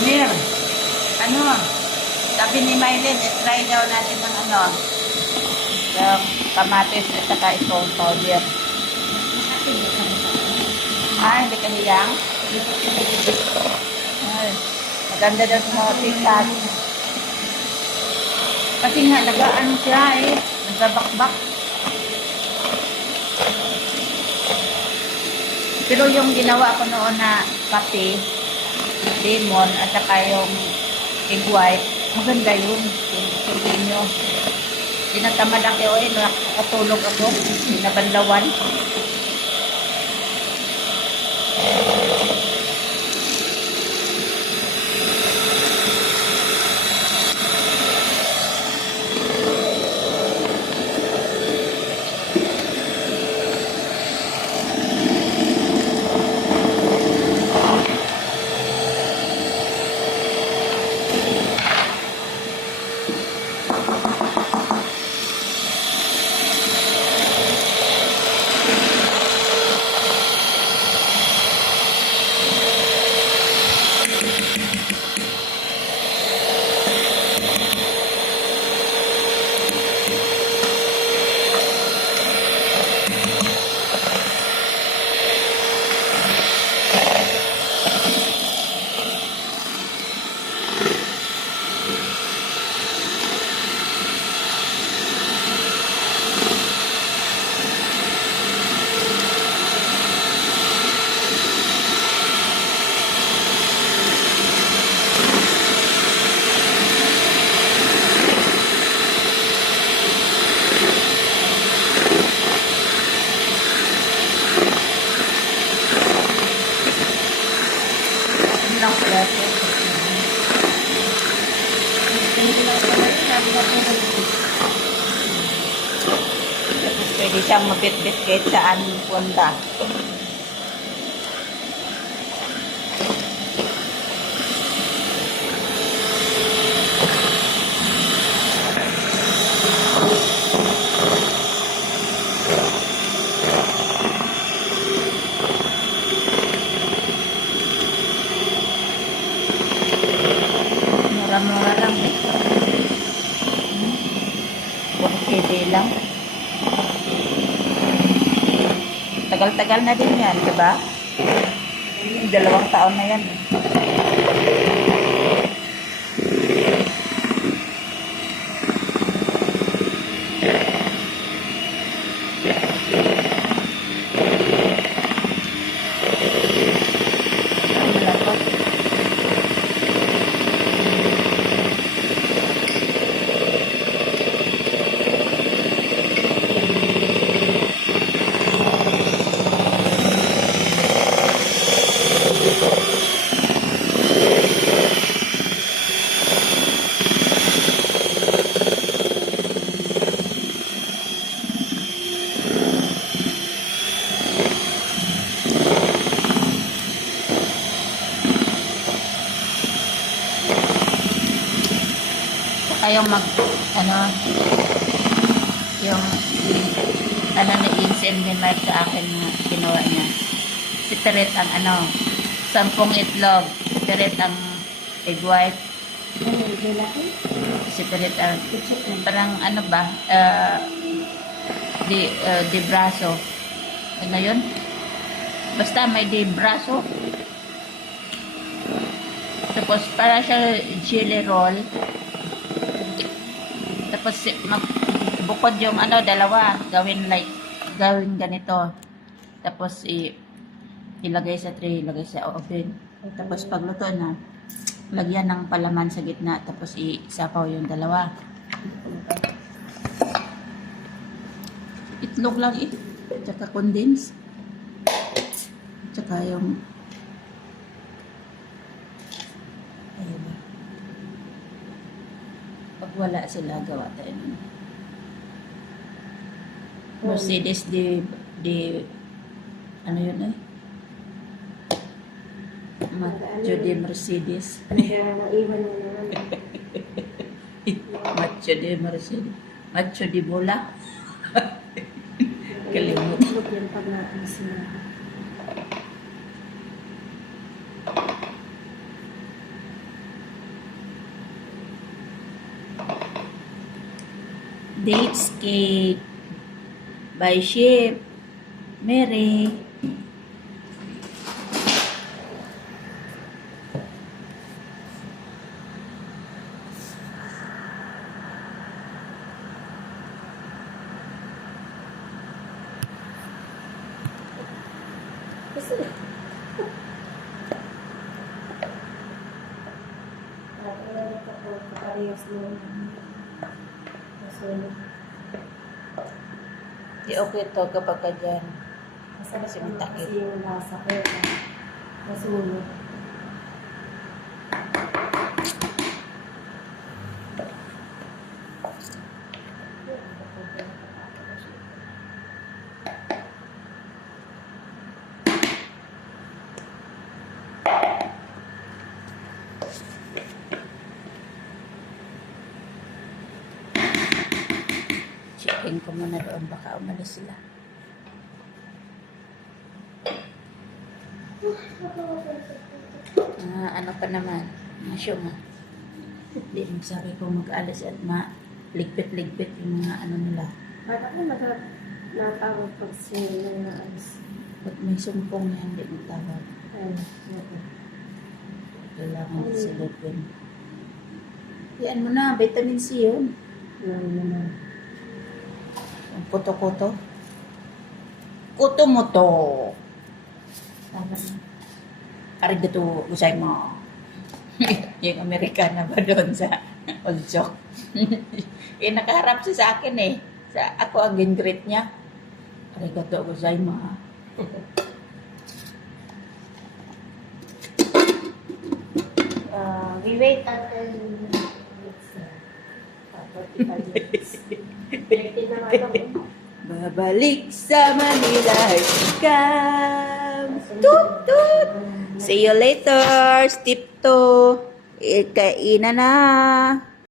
Mir, ano, sabi ni Mylene, try daw natin ng ano, yung kamatis at saka itong powder. Ah, hindi ka hiyang? Ay, maganda daw sa mga tiktak. Kasi nga, nagaan siya eh. Nagbabakbak. Pero yung ginawa ko noon na kape, lemon, at saka yung egg white, maganda yun. Sabihin nyo. Tinatamad ako eh, nakatulog ako. Pinabanlawan. Lang pala ito. Tapos pwede siyang mabit-bit kahit saan punta. Mura-mura lang eh. 1 KD lang. Tagal-tagal na din yan, diba? 2 taon na yan. Ayaw mag, yung ni Insem ni Mike sa akin na ginawa niya. Separate ang 10 itlog. Separate ang egg white. Separate ang, parang di braso. Ano yun? Basta may di braso. Tapos para siya jelly roll. Tapos bukod yung dalawa, gawin ganito. Tapos ilagay sa tray, ilagay sa oven. Tapos pagluto na, lagyan ng palaman sa gitna, tapos isapaw yung dalawa. Itlog lang tsaka condense. Tsaka yung pag wala sila, gawa tayo nun. Mercedes ano yun eh? Macho de Mercedes. Macho de Mercedes. Macho de Bola. Kalimutan. Pag-naisip. 1 Dates cake by Chef Mary. Di okay to kapag ka dyan. Kasi matakit. Kasi yung lasa ko. Masunod. Checkin ko muna doon. Baka umalis sila. Ano pa naman? Masyo mo. Hindi sabi ko mag-alis at ligpit-ligpit yung mga ano nila. Ba't ako natawag pag sila na alis? Pag may sumpong na hindi magtawag. Ay, naku. Kailangan silipin. Yan mo na, vitamin C yun. Yan naman. Ang kuto-kuto. Kuto mo to. Tama na. Arigato gozaimasu. Yung Amerikana ba doon sa Oljok? Nakaharap siya sa akin eh. Ako ang gin-greet niya. Arigato gozaimasu. We wait until it's 45 minutes. 13 naman ako. Babalik sa Manila, come. Toot, toot. See you later, Step 2. Kainan na.